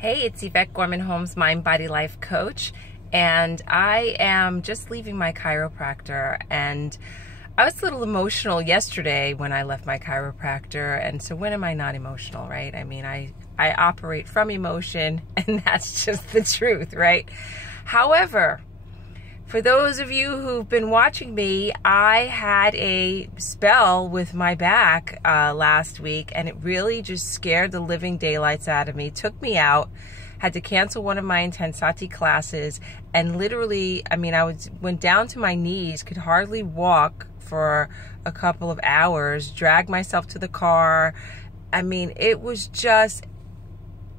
Hey, it's Yvette Gorman-Holmes, Mind, Body, Life Coach, and I am just leaving my chiropractor, and I was a little emotional yesterday when I left my chiropractor, and so when am I not emotional, right? I mean, I operate from emotion, and that's just the truth, right? However, for those of you who've been watching me, I had a spell with my back last week, and it really just scared the living daylights out of me. Took me out, had to cancel one of my Intensati classes, and literally, I mean, went down to my knees, could hardly walk for a couple of hours, dragged myself to the car. I mean, it was just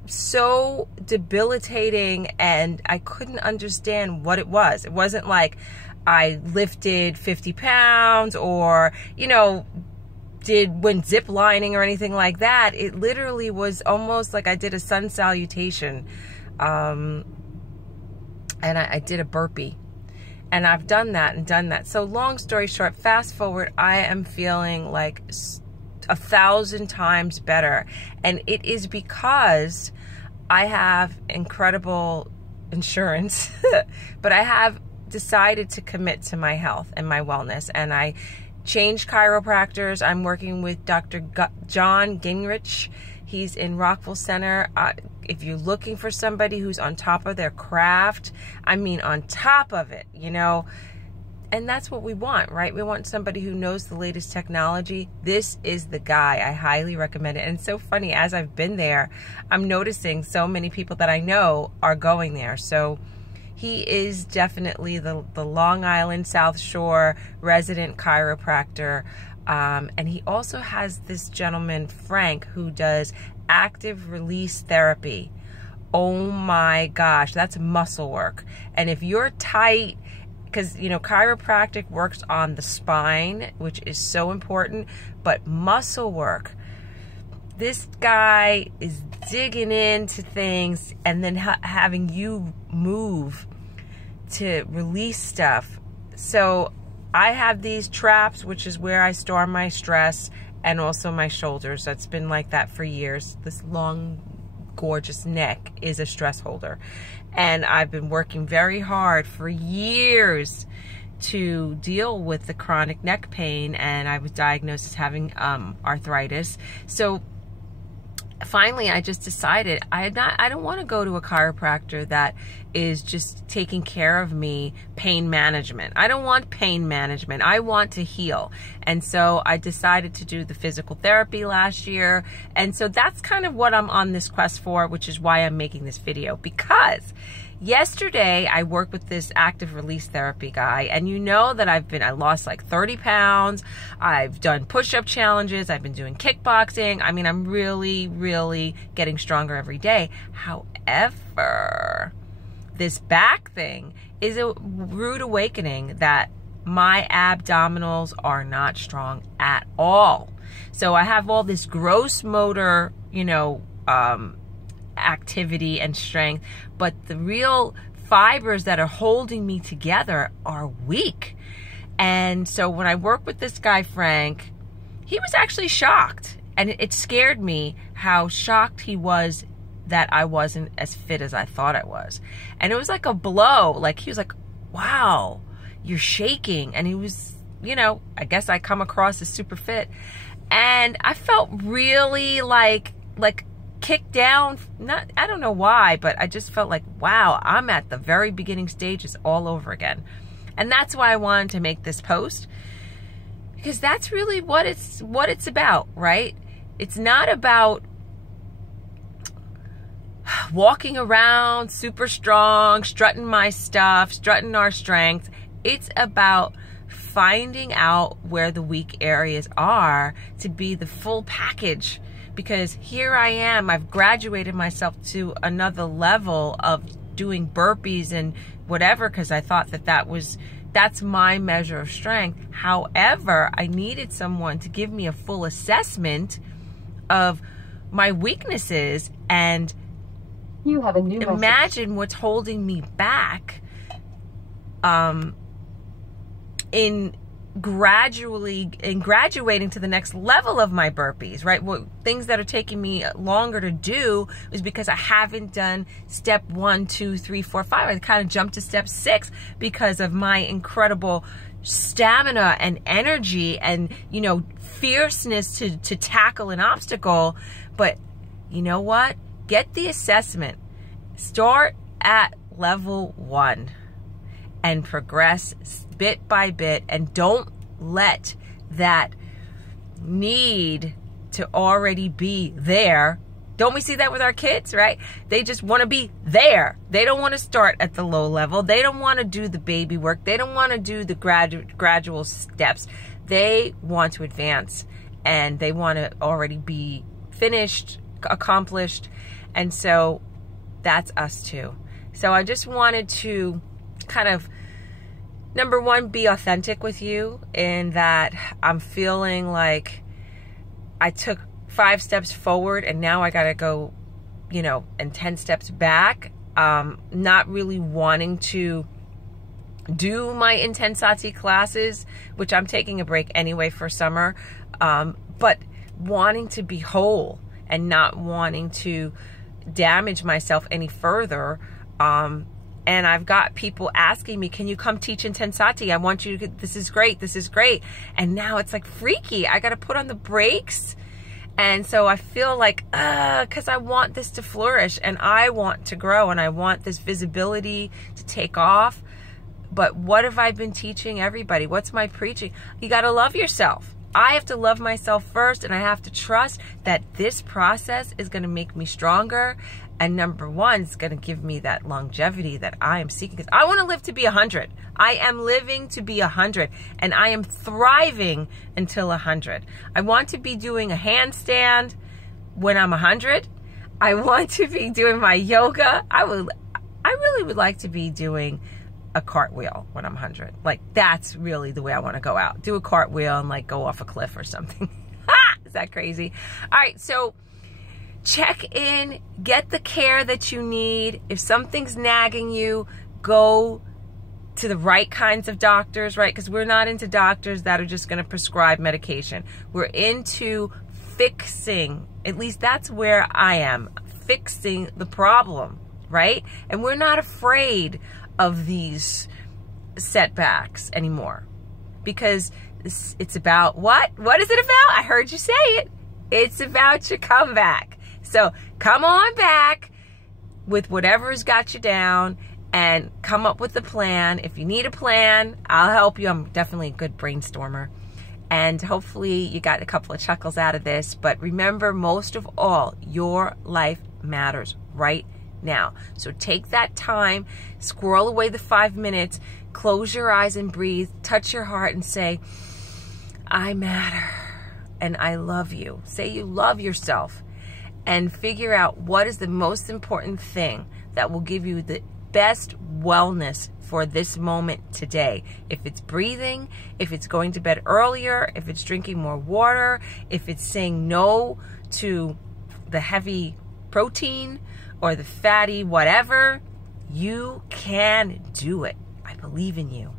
so debilitating, and I couldn't understand what it was. It wasn't like I lifted 50 pounds or, you know, went zip lining or anything like that. It literally was almost like I did a sun salutation, and I did a burpee, and I've done that and done that. So long story short, fast forward, I am feeling like 1,000 times better, and it is because I have incredible insurance, but I have decided to commit to my health and my wellness, and I changed chiropractors. I'm working with Dr. John Gingrich. He's in Rockville Center. If you're looking for somebody who's on top of their craft, I mean on top of it, you know, and that's what we want, right? We want somebody who knows the latest technology. This is the guy. I highly recommend it. And it's so funny, as I've been there, I'm noticing so many people that I know are going there. So he is definitely the Long Island South Shore resident chiropractor. And he also has this gentleman, Frank, who does active release therapy. Oh my gosh, that's muscle work. And if you're tight, because, you know, chiropractic works on the spine, which is so important, but muscle work, this guy is digging into things and then having you move to release stuff. So I have these traps, which is where I store my stress, and also my shoulders. That's been like that for years. This long, gorgeous neck is a stress holder. And I've been working very hard for years to deal with the chronic neck pain, and I was diagnosed as having arthritis. So finally, I just decided I don't want to go to a chiropractor that is just taking care of me, pain management. I don't want pain management. I want to heal. And so I decided to do the physical therapy last year. And so that's kind of what I'm on this quest for, which is why I'm making this video, because yesterday I worked with this active release therapy guy, and you know that I lost like 30 pounds. I've done push-up challenges. I've been doing kickboxing. I mean, I'm really, really getting stronger every day. However, this back thing is a rude awakening that my abdominals are not strong at all. So I have all this gross motor, you know, activity and strength, but the real fibers that are holding me together are weak. And so when I worked with this guy, Frank, he was actually shocked, and it scared me how shocked he was that I wasn't as fit as I thought I was. And it was like a blow. Like, he was like, wow, you're shaking. And he was, you know, I guess I come across as super fit, and I felt really like kicked down. I don't know why, but I just felt like, wow, I'm at the very beginning stages all over again. And that's why I wanted to make this post, because that's really what it's about, right? It's not about walking around super strong, strutting my stuff, strutting our strength. It's about finding out where the weak areas are to be the full package. Because here I am, I've graduated myself to another level of doing burpees and whatever, because I thought that's my measure of strength. However, I needed someone to give me a full assessment of my weaknesses and you have a new imagine what's holding me back in gradually and graduating to the next level of my burpees, right? What things that are taking me longer to do is because I haven't done step 1, 2, 3, 4, 5. I kind of jumped to step 6 because of my incredible stamina and energy and, you know, fierceness to tackle an obstacle. But you know what? Get the assessment. Start at level 1 and progress bit by bit, and don't let that need to already be there. Don't we see that with our kids, right? They just want to be there. They don't want to start at the low level. They don't want to do the baby work. They don't want to do the gradual steps. They want to advance, and they want to already be finished, accomplished. And so that's us too. So I just wanted to kind of, number one, be authentic with you in that I'm feeling like I took 5 steps forward and now I got to go, you know, and 10 steps back. Not really wanting to do my Intensati classes, which I'm taking a break anyway for summer, but wanting to be whole and not wanting to damage myself any further. And I've got people asking me, can you come teach Intensati? I want you to, this is great, this is great. And now it's like freaky. I got to put on the brakes. And so I feel like, because I want this to flourish and I want to grow and I want this visibility to take off. But what have I been teaching everybody? What's my preaching? You got to love yourself. I have to love myself first, and I have to trust that this process is going to make me stronger. And number one, it's going to give me that longevity that I am seeking. Because I want to live to be 100. I am living to be 100. And I am thriving until 100. I want to be doing a handstand when I'm 100. I want to be doing my yoga. I really would like to be doing a cartwheel when I'm 100. Like, that's really the way I want to go out. Do a cartwheel and like go off a cliff or something. Is that crazy? All right, so check in, get the care that you need. If something's nagging you, go to the right kinds of doctors, right? Because we're not into doctors that are just going to prescribe medication. We're into fixing, at least that's where I am, fixing the problem, right? And we're not afraid of these setbacks anymore, because it's about what is it about? I heard you say it. It's about your comeback. So come on back with whatever's got you down and come up with a plan. If you need a plan, I'll help you. I'm definitely a good brainstormer, and hopefully you got a couple of chuckles out of this. But remember, most of all, your life matters right now. So take that time, squirrel away the 5 minutes, close your eyes and breathe, touch your heart and say, I matter and I love you. Say you love yourself, and figure out what is the most important thing that will give you the best wellness for this moment today. If it's breathing, if it's going to bed earlier, if it's drinking more water, if it's saying no to the heavy protein or the fatty whatever, you can do it. I believe in you.